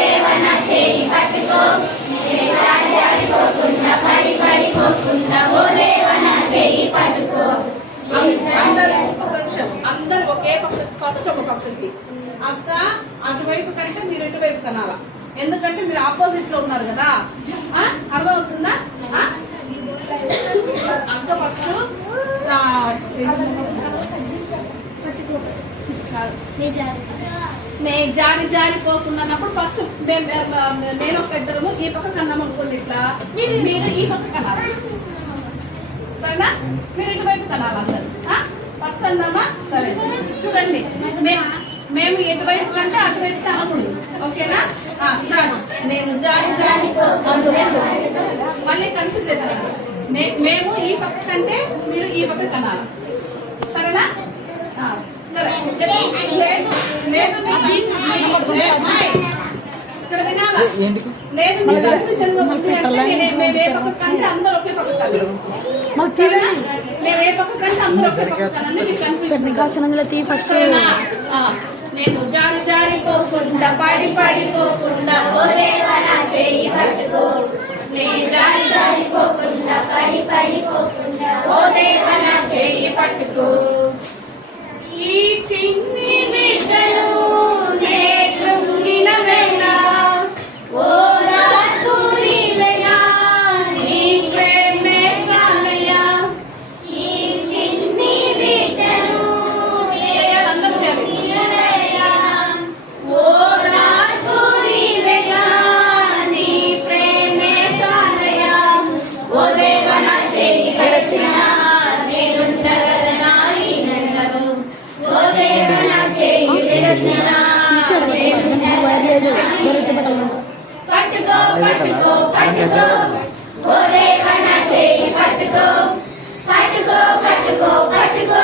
దేవన చేయి పట్టుకో జారి జారిపోకుండా పడి పడిపోకుండా ఓ దేవన చేయి పట్టుకో. అందరు ఒకే పక్క ఫస్ట్ ఒక పక్కకి అక్క అటువైపు కంటే మీరు ఇటువైపు కనాలా, ఎందుకంటే మీరు ఆపోజిట్ లో ఉన్నారు కదా. అర్థమవుతుందా? అక్క ఫస్ట్ నేను జారి జారిపోకుండా అన్నప్పుడు ఫస్ట్ నేను ఒక ఇద్దరము ఈ పక్క కన్నాము అనుకోండి, ఇట్లా మీరు ఈ పక్క కనాలి, సరేనా? మీరు ఇటువైపు కనాలి అందరు. ఫస్ట్ అన్నామా? సరే చూడండి, మేము ఎటువైపు కంటే అటువైపు కనకూడదు, ఓకేనా? స్టార్ట్. నేను జారి జారిపోకుండా మళ్ళీ కన్ఫ్యూజ్ అవుతాను. మేము ఈ పక్క కంటే మీరు ఈ పక్క కనాలి, సరేనా? సరే లేదు లేదు ఇక్కడ వినాలా? లేదు మీరు కన్ఫ్యూజన్ గా ఉంది అంటే మేము ఏ పక్క కంటే అందరూ ఒకే పక్క కనాలి, మేము ఏ పక్క కంటే అందరూ ఒకే పక్క కనాలి. కన్ఫ్యూజన్ నేను జారి జారిపోకుండా పడి పడిపోకుండా ఓ దేవన చేయి పట్టుకో నేను జారి జారిపోకుండా పడి పడిపోకుండా ఓ దేవన చేయి పట్టుకో. ఈ చిన్ని బిడ్డను నే కృంగిన వేళ ఓ రాజునిలయా నీ ప్రేమే చాలయా. ఈ చిన్ని బిడ్డను అందరూ చేయాలి. ఓ రాజునిలయా నీ ప్రేమే చాలయా ఓ దేవన చేయి విడచిన నేనుండగలనా ఈ నెలలో ఓ దేవన చేయి విడచిన పట్టుకో పట్టుకో పట్టుకో ఓ దేవన చేయి పట్టుకో పట్టుకో పట్టుకో పట్టుకో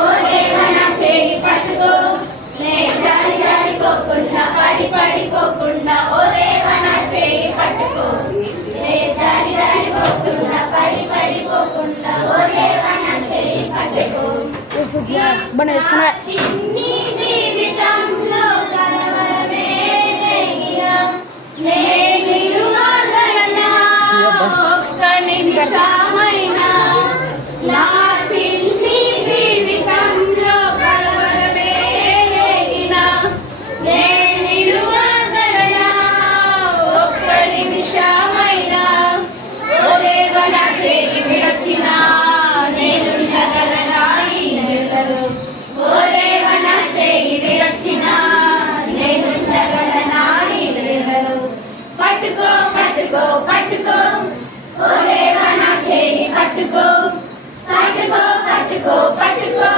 ఓ దేవన చేయి పట్టుకో నే జారి జారిపోకుండా పడి పడిపోకుండా ఓ దేవన చేయి పట్టుకో నే జారి జారిపోకుండా పడి పడిపోకుండా ఓ దేవన చేయి పట్టుకో. చిన్ని జీవితంలో కలవరమే రేగినా నే నిలువగలనా ఒక్క నిమిషమైనా. నా చిన్ని జీవితంలో కలవరమే రేగినా నే నిలువగలనా ఒక్క నిమిషమైనా. ఓ దేవన చేయి విడచినా నేనుండగలనా ఈ నెలలో ఓ దేవన చేయి విడచినా నేనుండగలనా ఈ నెలలో. పట్టుకో పట్టుకో పట్టుకో ఓ దేవన చేయి పట్టుకో పట్టుకో పట్టుకో పట్టుకో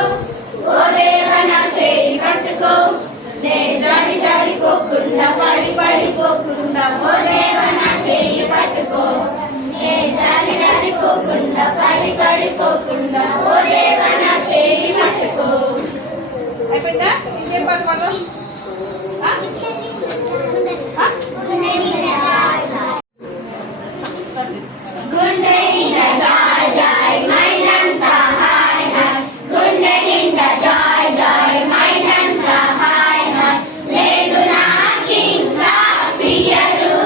ఓ దేవన చేయి పట్టుకో నే జారి జారిపోకుండా పడి పడిపోకుండా ఓ దేవన చేయి పట్టుకో నే జారి జారిపోకుండా పడి పడిపోకుండా ఓ దేవన చేయి పట్టుకో. అయిపోయిందా? ఇంకేం పాట పాడదాం? గుండె నిండా జాయ్ జాయ్ మైనంతా హాయ్ హాయ్ గుండె నిండా జాయ్ జాయ్ మైనంతా హాయ్ హాయ్ లేదు నాకింకా ఫియరు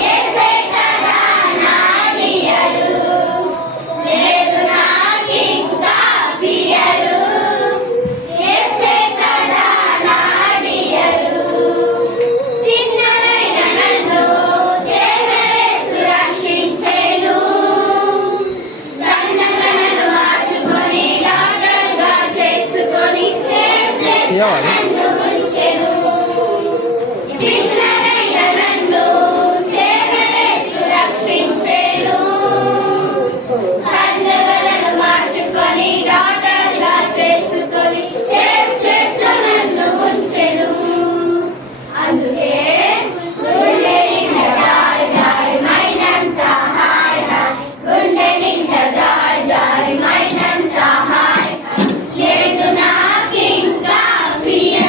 యేసే కదా నా డియరు లేదు నాకింకా ఫియరు యేసే కదా నా డియరు. సిన్నరైన నన్ను సేవరే సురక్షించెను సన్నగా నన్ను మార్చుకొని డాక్టర్గా చేసుకొని సేఫ్ ప్లేస్ నన్ను ఉంచెను. సిన్నరైన నన్ను సేవరే సురక్షించెను సన్నగా నన్ను మార్చుకొని డాక్టర్గా చేసుకొని సేఫ్ ప్లేస్ నన్ను ఉంచెను. అందుకే గుండె నిండా జాయ్ జాయ్ మైనంతా హాయ్ హాయ్ గుండె నిండా జాయ్ జాయ్ మైనంతా హాయ్ హాయ్ లేదు నాకింకా fear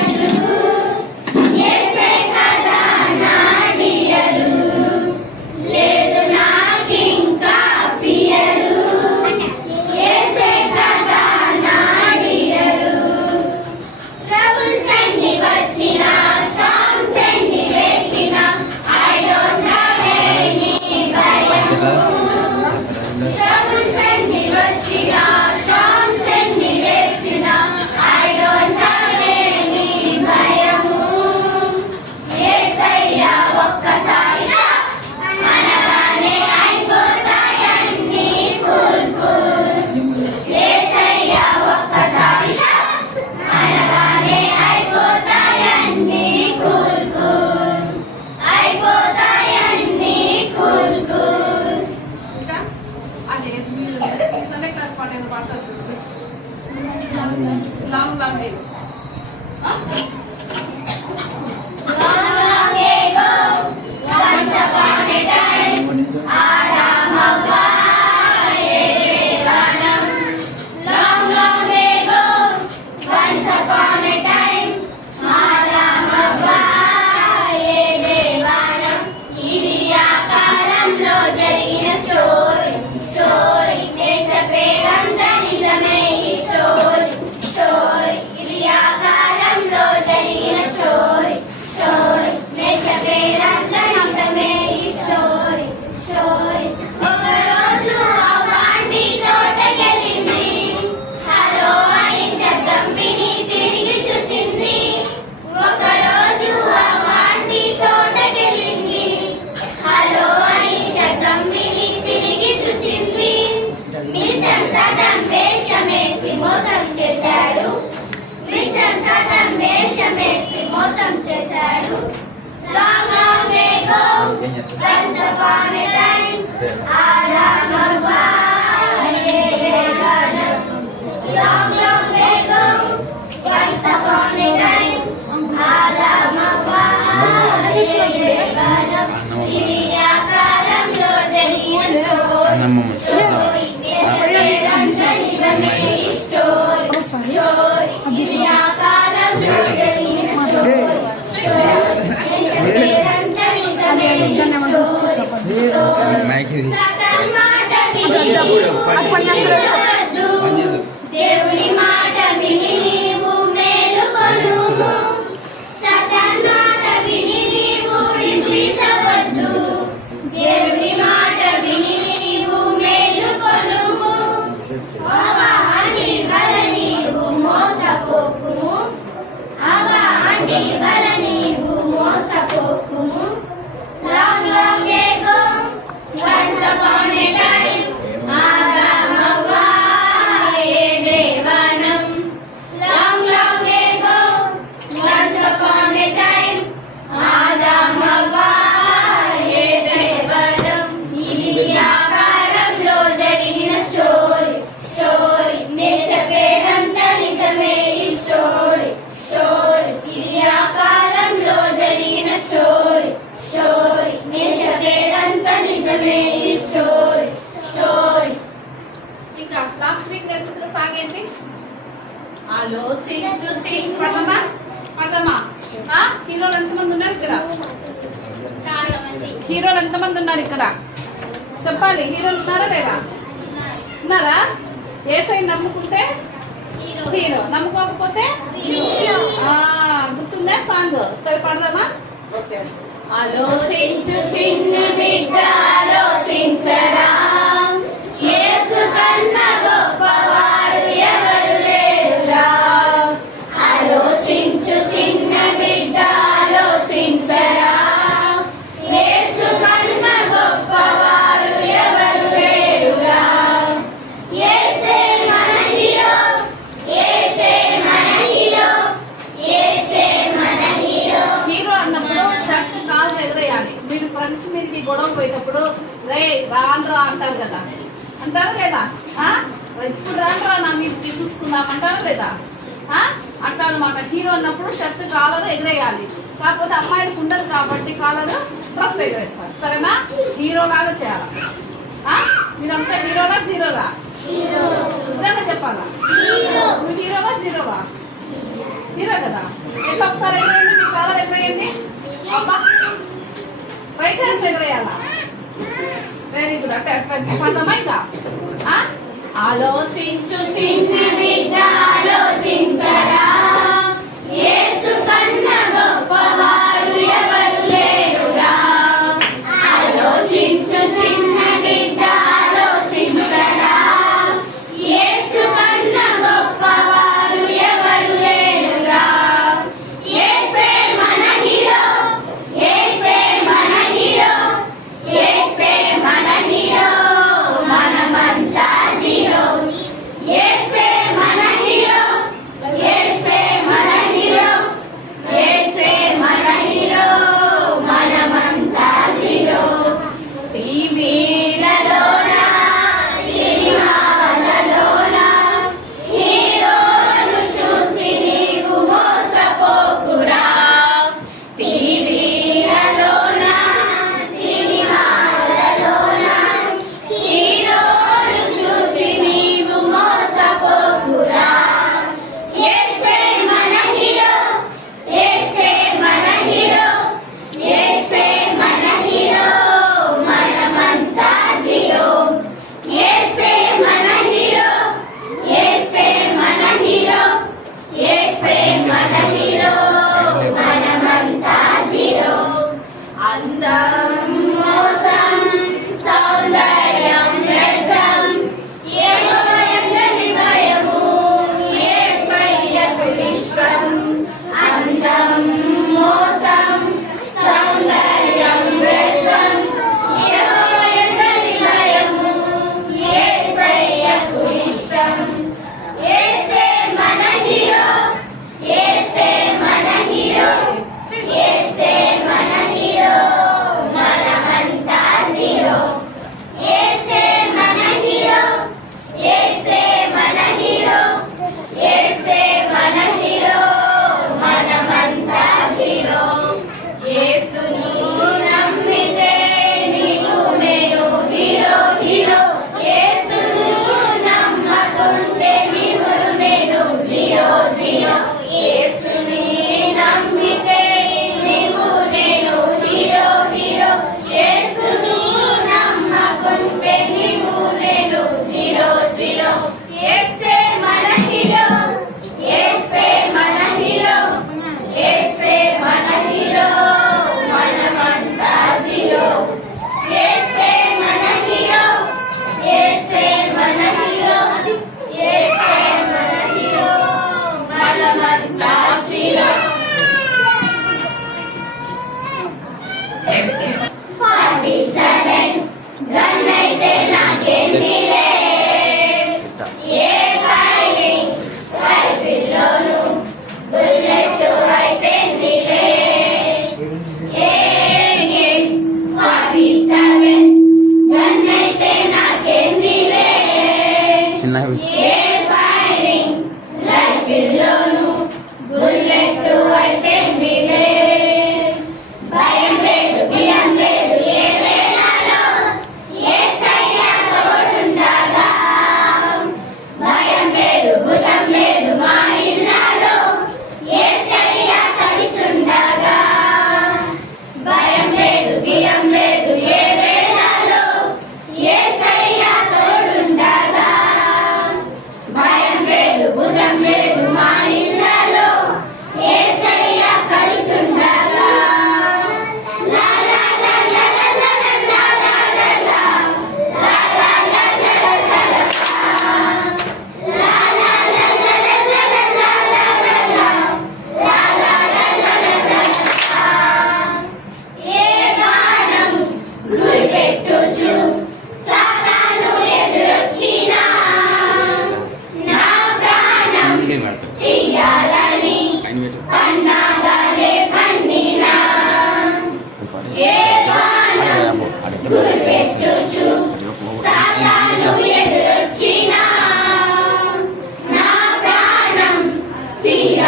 long long day Long ago, once upon a time, Adam Havva Devanam. Long ago, once upon a time, Adam Havva Devanam. ఇది ఆ కాలంలో జరిగిన స్టోరీ నేను చెప్పేదంతా నిజమే ఈ స్టోరీ ఇది ఆ కాలంలో జరిగిన స్టోరీ నేను చెప్పేదంతా నిజమే ఈ స్టోరీ ఒకరోజు ఆ వాంటి తోటకెళ్ళింది హలో అని శబ్దం విని తిరిగి చూసింది ఒకరోజు ఆ వాంటి తోటకెళ్ళింది హలో అని శబ్దం విని తిరిగి చూసింది మిస్టర్ సదన్ వేషమేసి మోసం చేశాడు మిస్టర్ సదన్ వేషమేసి మోసం చేశాడు long long ago once upon a time Adam Havva Devanam long long ago once upon a time Adam Havva Devanam ఇది ఆ కాలంలో జరిగిన స్టోరీ నిజమే ఈ స్టోరీ ఇది ఆ కాలంలో జరిగిన సతన్ మాట విని దేవుని మాట విని నీవు మేలుకొనుము సతన్ మాట విని నీవు డిసిసవద్దు దేవుని మాట విని నీవు మేలుకొనుము అవాంటి వల నీవు మోసపోకుము అవాంటి వల నీవు మోసపోకుము long long ago once upon a time Adam Havva Devanam long long ago once upon a time Adam Havva Devanam ఇది ఆ కాలంలో జరిగిన స్టోరీ నేను చెప్పేదంతా నిజమే ఈ స్టోరీ ఇది ఆ కాలంలో జరిగిన స్టోరీ నేను చెప్పేదంతా నిజమే ఈ స్టోరీ ఇంకా లాస్ట్ వీక్ నేర్పించిన సాంగ్ ఏంటి ఆలోచించు పడదామా హీరోలు ఎంతమంది ఉన్నారు ఇక్కడ చాలా మంది హీరోలు ఎంతమంది ఉన్నారు ఇక్కడ చెప్పాలి హీరోలు ఉన్నారా లేదా ఉన్నారా ఏసై నమ్ముకుంటే హీరో నమ్ముకోకపోతే గుర్తుందా సాంగ్ సరే పడదామా ఆలోచించు చిన్న బిడ్డ ఆలోచించరా యేసు కన్నా గొప్పవారు ఎవరు లేరురా ఆలోచించు చిన్న బిడ్డ ఆలోచించరా యేసు కన్నా గొప్పవారు ఎవరు లేరురా యేసే మన హీరో యేసే మన హీరో యేసే మన హీరో హీరో అన్నప్పుడు షర్ట్ కాలు ఎగరేయాలి మీరు ఫ్రెండ్స్ మీదకి గొడవ పోయేటప్పుడు రే రాన్రా అంటారు కదా అంటారా లేదా ఇప్పుడు రాన్రా నా మీదకి చూసుకుందాం అంటారా లేదా అట్లా అనమాట హీరో అన్నప్పుడు షర్ట్ కాలర్ ఎగరేయాలి కాకపోతే అమ్మాయిలకు ఉండదు కాబట్టి కాలర్ డ్రెస్ ఎగరేస్తారు సరేనా హీరో లాగా చేయాలా మీరంతా హీరోలా జీరోలా నిజంగా చెప్పాలా నువ్వు హీరోవా జీరోవా హీరో కదా ఎట్లా ఒకసారి ఎగరేయండి మీ కాలర్ ఎగరేయండి అబ్బా రైట్ హ్యాండ్ ఎగరేయాలా వెరీ గుడ్ అంటే అట్లా పడదామా ఇంకా ఆలోచించు చిన్న బిడ్డ ఆలోచించరా యేసు కన్నా గొప్పవారు ఎవరు లేరురా ఆలోచించు చిన్న బిడ్డ ఆలోచించరా యేసు కన్నా గొప్పవారు ఎవరు లేరురా యేసే మన హీరో యేసే మన హీరో యేసే మన హీరో మనమంతా జీరో యేసే తీయాలని పన్నాగాలే పన్నినా ఏ బాణం గురిపెట్టుచు సాతాను ఎదురొచ్చినా నా ప్రాణం తీయ